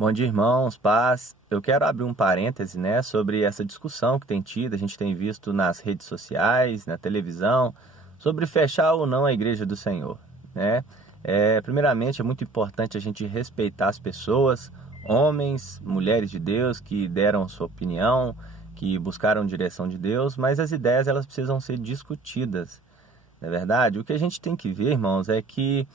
Bom dia, irmãos, paz. Eu quero abrir um parêntese, né, sobre essa discussão que tem tido, a gente tem visto nas redes sociais, na televisão, sobre fechar ou não a igreja do Senhor, né? Primeiramente, é muito importante a gente respeitar as pessoas, homens, mulheres de Deus que deram sua opinião, que buscaram direção de Deus, mas as ideias elas precisam ser discutidas, não é verdade? O que a gente tem que ver, irmãos, é que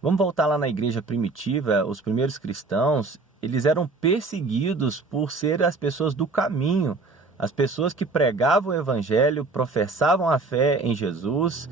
vamos voltar lá na igreja primitiva, os primeiros cristãos, eles eram perseguidos por serem as pessoas do caminho, as pessoas que pregavam o evangelho, professavam a fé em Jesus.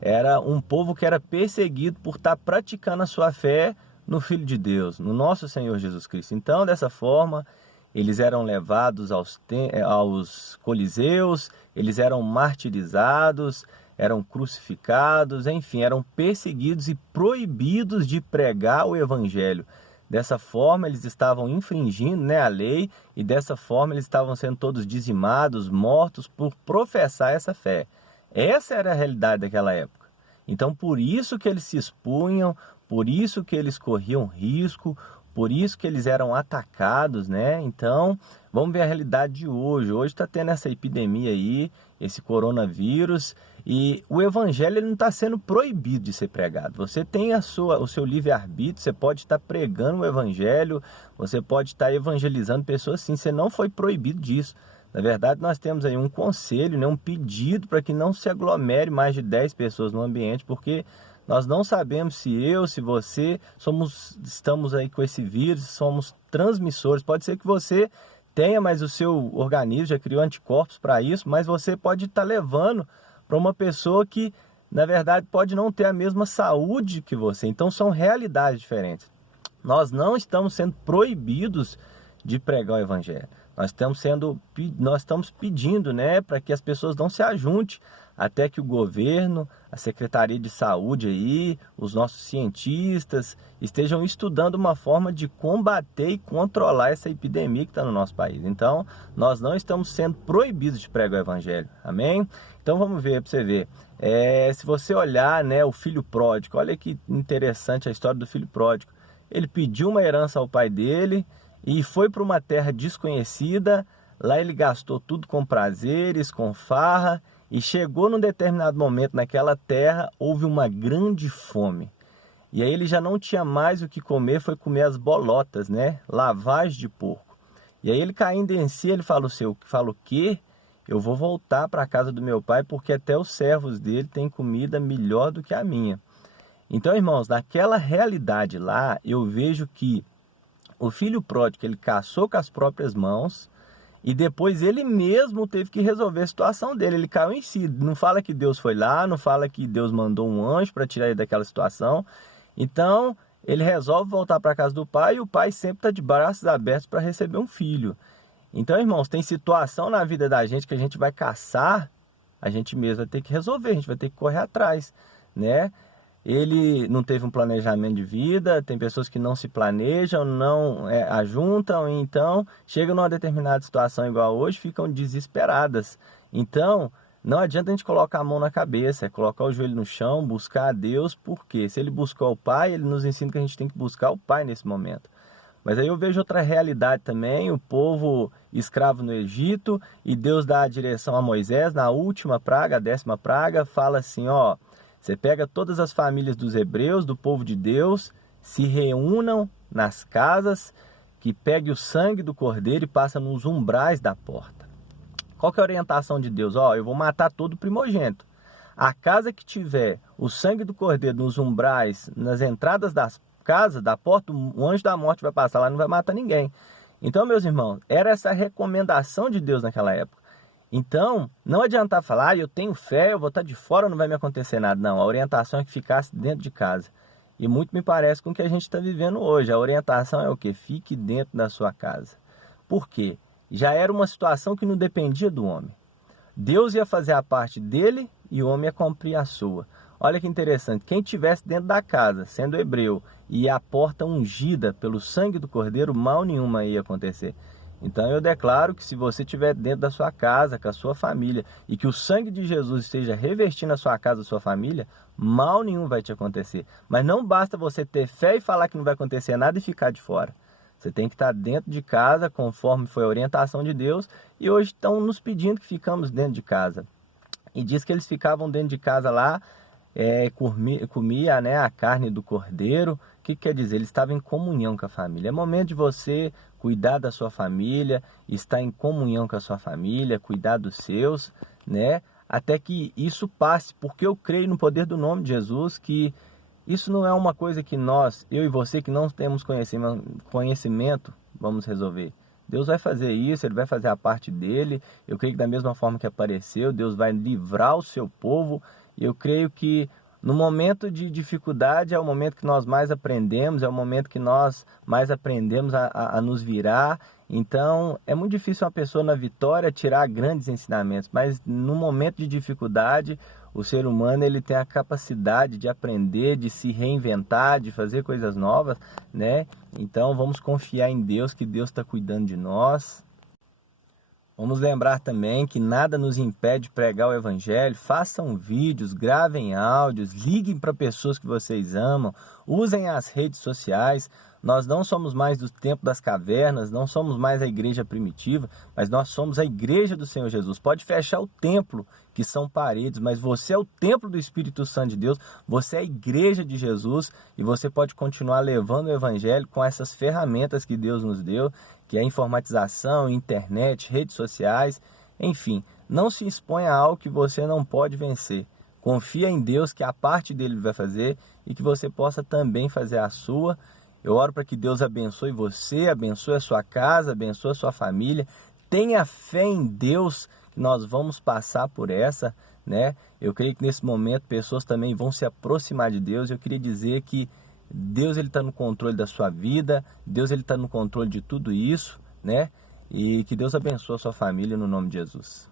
Era um povo que era perseguido por estar praticando a sua fé no Filho de Deus, no nosso Senhor Jesus Cristo. Então, dessa forma, eles eram levados aos coliseus, eles eram martirizados, eram crucificados, enfim, eram perseguidos e proibidos de pregar o evangelho. Dessa forma, eles estavam infringindo, né, a lei, e dessa forma eles estavam sendo todos dizimados, mortos por professar essa fé. Essa era a realidade daquela época. Então, por isso que eles se expunham, por isso que eles corriam risco, por isso que eles eram atacados, né? Então, vamos ver a realidade de hoje. Hoje está tendo essa epidemia aí, esse coronavírus, e o evangelho ele não está sendo proibido de ser pregado. Você tem o seu livre-arbítrio, você pode estar pregando o evangelho, você pode estar evangelizando pessoas, sim, você não foi proibido disso. Na verdade, nós temos aí um conselho, né, um pedido para que não se aglomere mais de 10 pessoas no ambiente, porque nós não sabemos se você estamos aí com esse vírus, somos transmissores. Pode ser que você tenha, mas o seu organismo já criou anticorpos para isso, mas você pode estar levando para uma pessoa que, na verdade, pode não ter a mesma saúde que você. Então, são realidades diferentes. Nós não estamos sendo proibidos de pregar o evangelho. Nós estamos pedindo, né, para que as pessoas não se ajuntem até que o governo, a Secretaria de Saúde aí, os nossos cientistas estejam estudando uma forma de combater e controlar essa epidemia que está no nosso país. Então, nós não estamos sendo proibidos de pregar o evangelho. Amém? Então, vamos ver, para você ver. Se você olhar, né, o filho pródigo, olha que interessante a história do filho pródigo. Ele pediu uma herança ao pai dele e foi para uma terra desconhecida. Lá ele gastou tudo com prazeres, com farra, e chegou num determinado momento naquela terra, houve uma grande fome. E aí ele já não tinha mais o que comer, foi comer as bolotas, né? Lavagem de porco. E aí ele caindo em si, ele fala o quê? Eu vou voltar para a casa do meu pai, porque até os servos dele têm comida melhor do que a minha. Então, irmãos, naquela realidade lá, eu vejo que o filho pródigo, ele caçou com as próprias mãos, e depois ele mesmo teve que resolver a situação dele. Ele caiu em si. Não fala que Deus foi lá, não fala que Deus mandou um anjo para tirar ele daquela situação. Então, ele resolve voltar para a casa do pai, e o pai sempre está de braços abertos para receber um filho. Então, irmãos, tem situação na vida da gente que a gente vai caçar, a gente mesmo vai ter que resolver, a gente vai ter que correr atrás, né? Ele não teve um planejamento de vida, tem pessoas que não se planejam, não ajuntam, então chegam numa determinada situação igual hoje, ficam desesperadas. Então, não adianta a gente colocar a mão na cabeça, é colocar o joelho no chão, buscar a Deus, porque se ele buscou o Pai, ele nos ensina que a gente tem que buscar o Pai nesse momento. Mas aí eu vejo outra realidade também, o povo escravo no Egito, e Deus dá a direção a Moisés, na última praga, a 10ª praga, fala assim, ó, você pega todas as famílias dos hebreus, do povo de Deus, se reúnam nas casas, que pegue o sangue do cordeiro e passa nos umbrais da porta. Qual que é a orientação de Deus? Ó, eu vou matar todo primogênito. A casa que tiver o sangue do cordeiro nos umbrais, nas entradas das casas, da porta, o anjo da morte vai passar lá e não vai matar ninguém. Então, meus irmãos, era essa a recomendação de Deus naquela época. Então, não adianta falar, eu tenho fé, eu vou estar de fora, não vai me acontecer nada. Não, a orientação é que ficasse dentro de casa. E muito me parece com o que a gente está vivendo hoje. A orientação é o quê? Fique dentro da sua casa. Por quê? Já era uma situação que não dependia do homem. Deus ia fazer a parte dele e o homem ia cumprir a sua. Olha que interessante, quem estivesse dentro da casa, sendo hebreu, e a porta ungida pelo sangue do cordeiro, mal nenhuma ia acontecer. Então eu declaro que se você estiver dentro da sua casa, com a sua família, e que o sangue de Jesus esteja revestindo a sua casa, a sua família, mal nenhum vai te acontecer. Mas não basta você ter fé e falar que não vai acontecer nada e ficar de fora. Você tem que estar dentro de casa, conforme foi a orientação de Deus, e hoje estão nos pedindo que ficamos dentro de casa. E diz que eles ficavam dentro de casa lá, comia, né, a carne do cordeiro. O que quer dizer? Eles estavam em comunhão com a família. É momento de você cuidar da sua família, estar em comunhão com a sua família, cuidar dos seus, né? Até que isso passe, porque eu creio no poder do nome de Jesus, que isso não é uma coisa que nós, eu e você, que não temos conhecimento, vamos resolver. Deus vai fazer isso, Ele vai fazer a parte dele. Eu creio que da mesma forma que apareceu, Deus vai livrar o seu povo. E eu creio que no momento de dificuldade é o momento que nós mais aprendemos, é o momento que nós mais aprendemos a nos virar. Então, é muito difícil uma pessoa na vitória tirar grandes ensinamentos, mas no momento de dificuldade, o ser humano ele tem a capacidade de aprender, de se reinventar, de fazer coisas novas, né? Então, vamos confiar em Deus, que Deus está cuidando de nós. Vamos lembrar também que nada nos impede de pregar o Evangelho. Façam vídeos, gravem áudios, liguem para pessoas que vocês amam, usem as redes sociais. Nós não somos mais do tempo das cavernas, não somos mais a igreja primitiva, mas nós somos a igreja do Senhor Jesus. Pode fechar o templo, que são paredes, mas você é o templo do Espírito Santo de Deus, você é a igreja de Jesus e você pode continuar levando o Evangelho com essas ferramentas que Deus nos deu, que é a informatização, internet, redes sociais, enfim. Não se exponha a algo que você não pode vencer. Confia em Deus, que a parte dele vai fazer e que você possa também fazer a sua. Eu oro para que Deus abençoe você, abençoe a sua casa, abençoe a sua família. Tenha fé em Deus, que nós vamos passar por essa, né? Eu creio que nesse momento pessoas também vão se aproximar de Deus. Eu queria dizer que Deus ele está no controle da sua vida, Deus ele está no controle de tudo isso, né? E que Deus abençoe a sua família no nome de Jesus.